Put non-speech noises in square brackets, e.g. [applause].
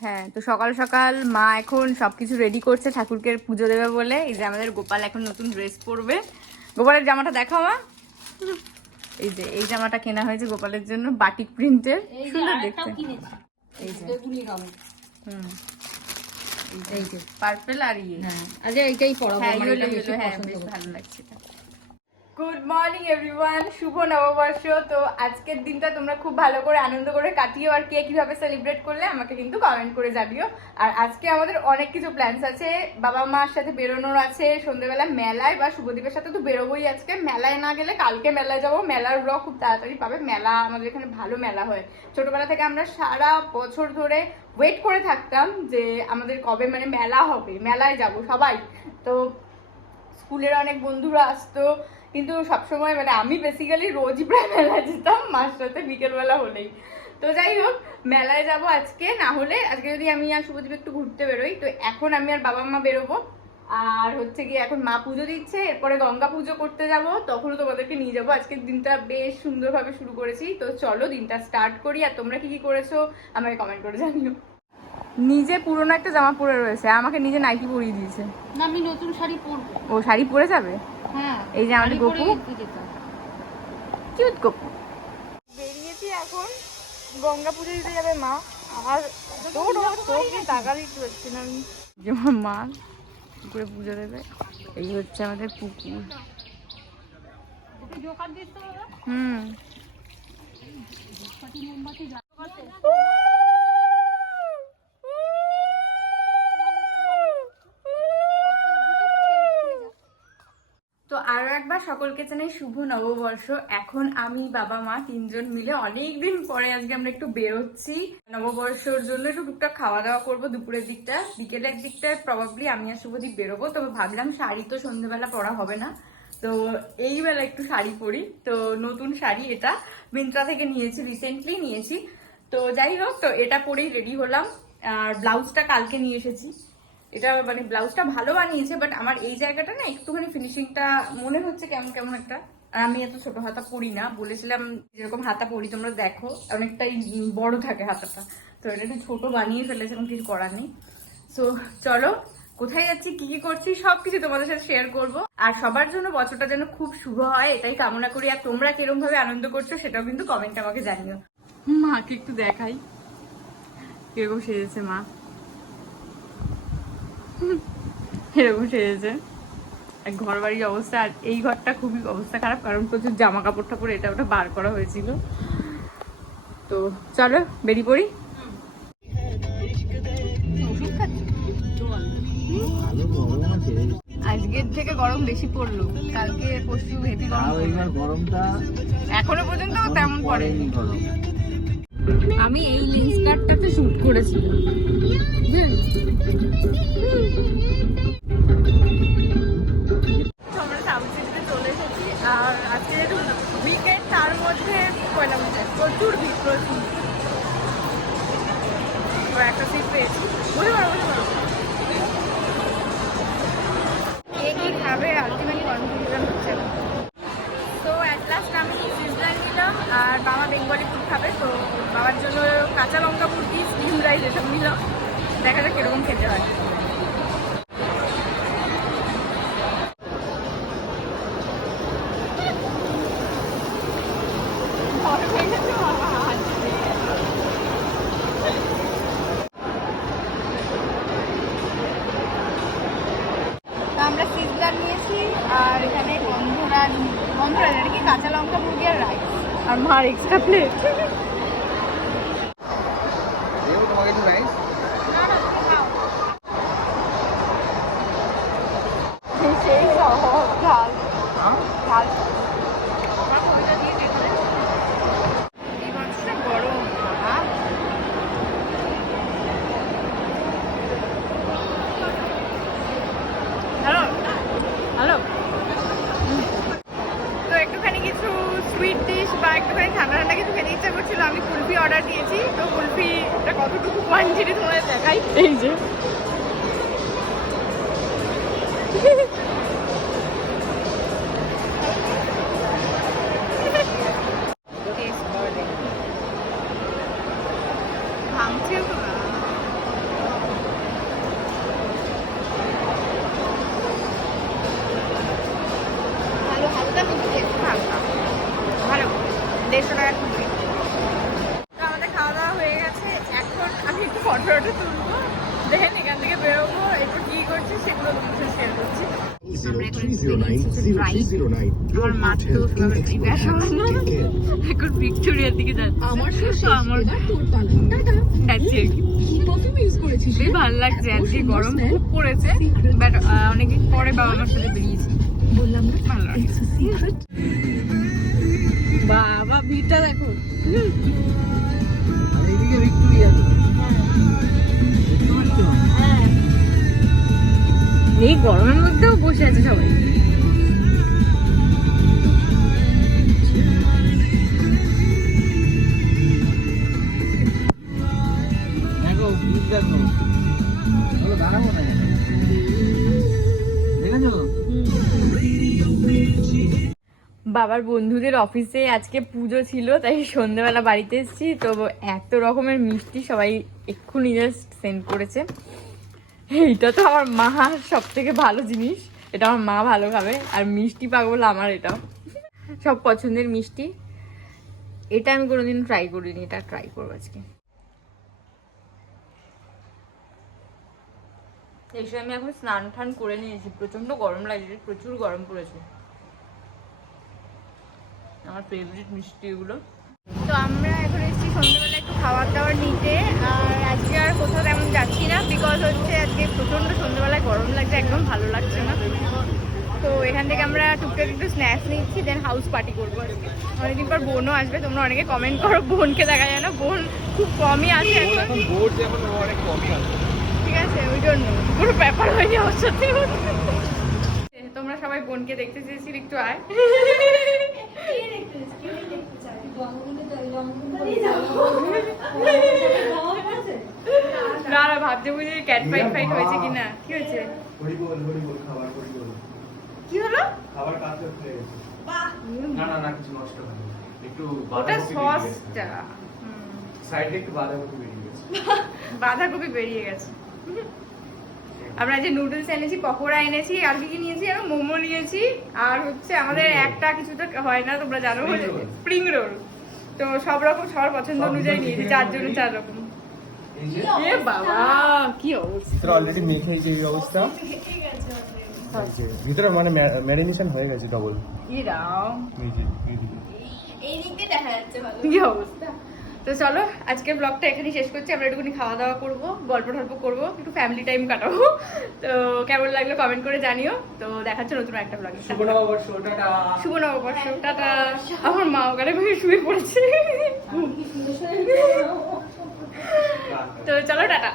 হ্যাঁ তো সকাল সকাল মা এখন সবকিছু রেডি করছে ঠাকুরকে পুজো দেবে বলে। এই যে আমাদের গোপাল এখন নতুন ড্রেস পরবে। গোপালের জামাটা দেখাও মা। এই যে এই জামাটা কেনা হয়েছে গোপালের জন্য বাটিক প্রিন্টের সুন্দর দেখতে। এই যে। হুম। পার্পল আর ইয়ে। হ্যাঁ আজ এইটাই পড়াবো হ্যাঁ হ্যাঁ। ভালো লাগছে গুড মর্নিং এভরিওয়ান শুভ নববর্ষ। তো আজকের দিনটা তোমরা খুব ভালো করে, আনন্দ করে কাটিও আর কে কীভাবে সেলিব্রেট করলে আমাকে কিন্তু কমেন্ট করে জানিও। আর আজকে আমাদের অনেক কিছু প্ল্যানস আছে। বাবা মার সাথে বেরোনোর আছে সন্ধ্যেবেলা মেলায় বা শুভদীপের সাথে তো বেরোবোই আজকে। মেলায় না গেলে কালকে মেলায় যাব। মেলার ব্লগ খুব তাড়াতাড়ি পাবে। মেলা, আমাদের এখানে ভালো মেলা হয়। ছোটোবেলা থেকে আমরা সারা বছর ধরে ওয়েট করে থাকতাম যে আমাদের কবে মানে মেলা হবে। মেলায় যাব সবাই। তো স্কুলের অনেক বন্ধুরা আসতো। কিন্তু সবসময় মানে আমি বেসিক্যালি রোজই প্রায় মেলায় যেতাম মার সাথে বিকেলবেলা হলেই। তো যাই হোক মেলায় যাব আজকে না হলে আজকে যদি আমি আর শুভদীপ একটু ঘুরতে বেরোই তো এখন আমি আর বাবা মা বেরোবো। আর হচ্ছে কি এখন মা পুজো দিচ্ছে এরপরে গঙ্গা পুজো করতে যাব তখনও তোমাদেরকে নিয়ে যাব। আজকের দিনটা বেশ সুন্দরভাবে শুরু করেছি। তো চলো দিনটা স্টার্ট করি। আর তোমরা কি কি করেছ আমাকে কমেন্ট করে জানিও। নিজে পুরনো একটা জামা পরে রয়েছে আমাকে নিজে নাইটি পরিয়ে দিয়েছে। না আমি নতুন শাড়ি পরবো। ও শাড়ি পরে যাবে? এই যে আমাদের গপু। কিউট গপু। বেরিয়েছি এখন গঙ্গা পুজো দিতে যাবে মা। আর তাকালি আমি। যেমন মা পুকুরে পুজো দেবে। এই হচ্ছে আমাদের পুকুর। হুম। তো আরও একবার সকলকে জানাই শুভ নববর্ষ। এখন আমি, বাবা, মা তিনজন মিলে অনেক দিন পরে আজকে আমরা একটু বেরোচ্ছি। নববর্ষর জন্য একটু টুকটাক খাওয়া দাওয়া করব দুপুরের দিকটা। বিকেলের দিকটায় প্রবাবলি আমি আর শুভদীপ বেরোবো। তবে ভাবলাম শাড়ি তো সন্ধ্যেবেলা পরা হবে না। তো এই বেলা একটু শাড়ি পরি। তো নতুন শাড়ি এটা মিন্ত্রা থেকে নিয়েছি রিসেন্টলি নিয়েছি। তো যাই হোক, তো এটা পরেই রেডি হলাম। আর ব্লাউজটা কালকে নিয়ে এসেছি। এটা মানে ব্লাউজটা ভালো বানিয়েছে বাট আমার এই জায়গাটা না একটুখানি ফিনিশিংটা মনে হচ্ছে কেমন কেমন একটা। আর আমি এত ছোট হাতা পরি না, বলেছিলাম যেরকম হাতা পরি, তোমরা দেখো, অনেকটাই বড় থাকে হাতাটা। তো এটা একটু ছোট বানিয়ে ফেলেছে এবং কিছু করার নেই। সো চলো, কোথায় যাচ্ছি, কি কি করছি, সবকিছু তোমাদের সাথে শেয়ার করব। আর সবার জন্য বছরটা যেন খুব শুভ হয়, এটাই কামনা করি। আর তোমরা কিরম ভাবে আনন্দ করছ, সেটাও কিন্তু কমেন্ট আমাকে জানিও। মাকে একটু দেখাই। কীরকম সেজেছে মা। এরকম সেজেছে আর ঘর বাড়ির অবস্থা আর এই ঘরটা খুবই অবস্থা খারাপ কারণ প্রচুর জামা কাপড় টাপড় এটা ওটা বার করা হয়েছিল। তো চলো বেরিয়ে পড়ি। আজকের থেকে গরম বেশি পড়ল কালকে পরশু হেভি গরম গরমটা এখনও পর্যন্ত তেমন পড়েনি। পড়েনি গরম। আমি এই লেন্স কার্ডটাতে শুট করেছি। আমরা সাউথ চলে এসেছি, আর উইকেন্ড তার মধ্যে প্রচুর ভিড় একটা সিট পেয়েছি। বলে পারো বলে পারো রাইস এসব নিলাম দেখা যাক কীরকম খেতে হয়। আমরা সিজলার নিয়েছি, আর এখানে গন্ধরা এটা কি কাঁচা লঙ্কা মুরগি আর রাইস আর মার এক্সট্রা প্লেট দেবো তোমাকে একটু রাইস সেই সহজ ঝাল হ্যাঁ ঝাল আমার কবিতা দিয়ে যেখানে এই মাছটা গরম বাবা। হ্যালো হ্যালো তো একটুখানি কিছু সুইট ডিশ বা একটুখানি ঠান্ডা ঠান্ডা কিছু খেতে ইচ্ছা করছিল আমি কুলফি অর্ডার দিয়েছি তো কুলফিটা কতটুকু কোয়ান্টিটি তোমাদের দেখাই। এই যে। আমরা এখন experience হচ্ছে drive। আমার মা তো এখন ভিক্টোরিয়ার দিকে যাচ্ছে আমার আমার এবার তোর পালা টাটা যাচ্ছি আর কি। কি পারফিউম ইউজ করেছিস বেশ ভালো লাগছে আজকে গরম খুব পড়েছে বাট অনেকদিন পরে বাবা আমার সাথে বেরিয়েছি বললাম না ভালো বাবা ভিড়টা দেখো ভিক্টোরিয়া? এই গরমের মধ্যেও বসে আছে সবাই। বাবার বন্ধুদের অফিসে আজকে পুজো ছিল তাই সন্ধ্যেবেলা বাড়িতে এসেছি। তো এত রকমের মিষ্টি সবাই এক্ষুনি জাস্ট সেন্ড করেছে। এইটা তো আমার মা সব থেকে ভালো জিনিস। এটা আমার মা ভালো খাবে। আর মিষ্টি পাগল আমার এটা সব পছন্দের মিষ্টি। এটা আমি কোনোদিন ট্রাই করিনি, এটা ট্রাই করব আজকে। এসে আমি এখন স্নান টান করে নিয়েছি। প্রচণ্ড গরম লাগছে, প্রচুর গরম পড়েছে। আমার ফেভারিট মিষ্টি এগুলো। তো আমরা সন্ধ্যেবেলা একটু খাবার দাবার নিতে। আর আজকে আর কোথাও তেমন যাচ্ছি না বিকজ হচ্ছে আজকে প্রচণ্ড সন্ধ্যেবেলায় গরম লাগছে একদম ভালো লাগছে না। তো এখান থেকে আমরা টুকটাক একটু স্ন্যাক্স নিচ্ছি দেন হাউস পার্টি করব আজকে অনেকদিন পর বোনও আসবে তোমরা অনেকে কমেন্ট করো বোনকে দেখা যায় না। বোন খুব কমই আসে এখন। আছে ঠিক আছে ওই জন্য। পুরো ব্যাপার হয়নি ওর সাথে। তোমরা সবাই বোনকে দেখতে চেয়েছিলে একটু আয়। না না ভাবতে বুঝি ক্যাট ফাইট ফাইট হয়েছে কিনা। কি হয়েছে? খাবার কি হলো? খাবার কাছে গেছে? না না না কিছু নষ্ট হয়নি। একটু ওটা। সসটা। সাইডে একটু বাঁধাকপি বেরিয়ে গেছে। [laughs] বাঁধাকপি বেরিয়ে গেছে। আমরা যে নুডলস এনেছি পকোড়া এনেছি আর কি নিয়েছি আর মোমো নিয়েছি আর হচ্ছে আমাদের একটা কিছু তো হয় না তোমরা জানো. Spring roll. তো সব রকম সবার পছন্দ অনুযায়ী নিয়েছি চার জন্য চার রকম। এ বাবা কি অবস্থা? ভিতরে অলরেডি মেখে এই অবস্থা। ভিতরে মানে ম্যারিনেশন হয়ে গেছে ডবল এই। কি অবস্থা? তো চলো আজকের ব্লগটা এখানেই শেষ করছি। আমরা একটুখানি খাওয়া দাওয়া করব গল্প টল্প করব একটু ফ্যামিলি টাইম কাটাবো। তো কেমন লাগল কমেন্ট করে জানিও। তো দেখাচ্ছে নতুন একটা ব্লগ শুভ নববর্ষ টাটা। শুভ নববর্ষ টাটা। আমার মা ওখানে শুয়ে পড়েছে। তো চলো টাটা।